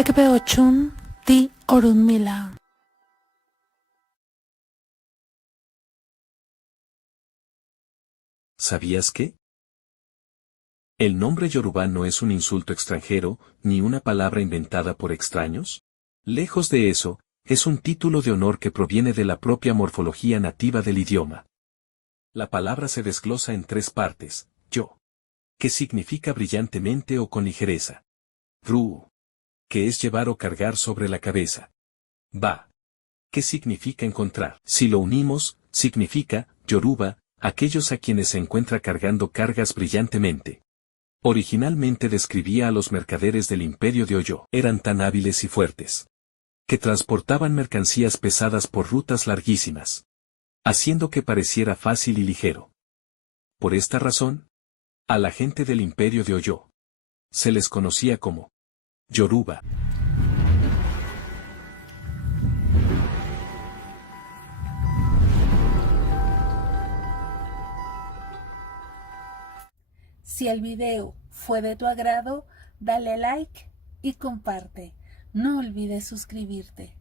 Egbeochun di Orunmila. ¿Sabías que? El nombre Yorubá no es un insulto extranjero, ni una palabra inventada por extraños. Lejos de eso, es un título de honor que proviene de la propia morfología nativa del idioma. La palabra se desglosa en tres partes: yo, que significa brillantemente o con ligereza; ru, que es llevar o cargar sobre la cabeza; ba, que significa encontrar. Si lo unimos, significa, Yoruba, aquellos a quienes se encuentra cargando cargas brillantemente. Originalmente describía a los mercaderes del imperio de Oyo. Eran tan hábiles y fuertes, que transportaban mercancías pesadas por rutas larguísimas, haciendo que pareciera fácil y ligero. Por esta razón, a la gente del imperio de Oyo se les conocía como Yoruba. Si el video fue de tu agrado, dale like y comparte. No olvides suscribirte.